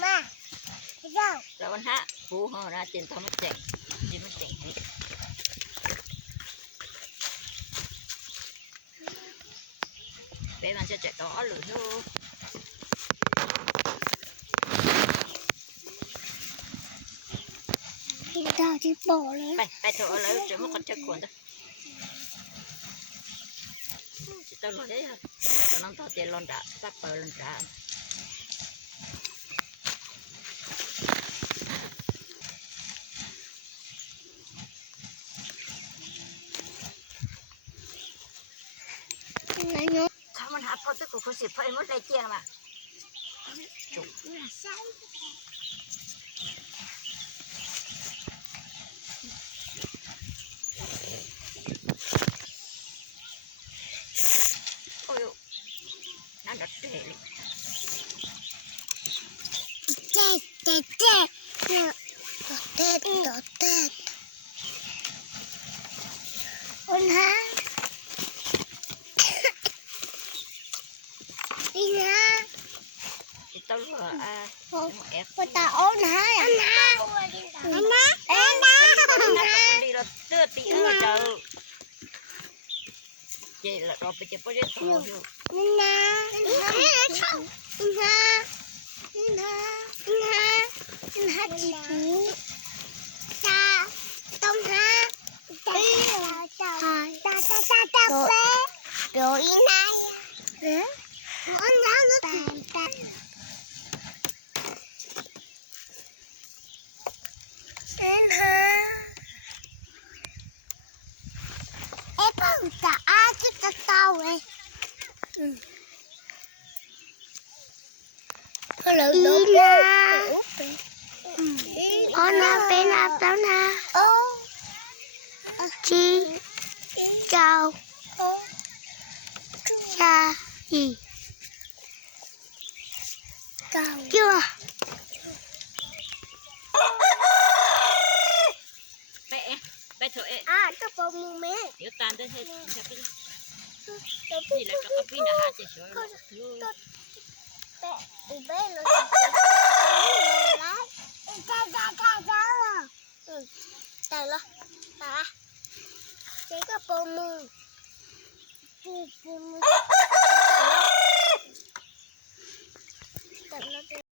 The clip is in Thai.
mà đâu rồi anh ha phú ho ra trên tao mất chèn đi mất chèn hết bé bạn sẽ chạy đó lửa thôi thì tao đi bỏ lênไปเถอะแล้วจะมาคนจะขวนตัวจะต้องรอได้ครับตอนนั้นต่อเตียนรอนด่าปักเปิลรอนด่าถ้ามันหาพอตึกกูสิพอยมดได้เจียงมาจุกโอ้ยนั่นดัดเตะเลยเจ๊เจ๊เจ๊เนี่ยเต๊ะเต๊ะคนฮะนี่นะ ที่ต้องรอเอฟ คนตาอ้นฮะอันนะอันนะอันนะ đi là tưa tí ơi trời vậy là rồi bây giờ có giấy tờ rồiอันนะอันนะอันนะอันนะอันนะอันนะจีบจ้าต้องฮะจ้าจ้าจ้าจ้าจ้าจ้าเป๊ะโดยนายเอ๊ะอันนั้นแปนแปนอันฮะเอ๊ะพ่อจะอาจุดเตาเว้ยอีนาอ๋อนาเป็นอาบแล้วนะจีเจ้าชาอีเจ้าจั่ว ไปเถอะเอ๊ะ จะปมือแม่ เดี๋ยวตามได้ให้จะไปนี่แหละก็พี่นะฮะจะช่วยลูก แต่อีเบ้เราจะแล้วจ้าแต่ละเจ๊ก็ปมือแต่ละ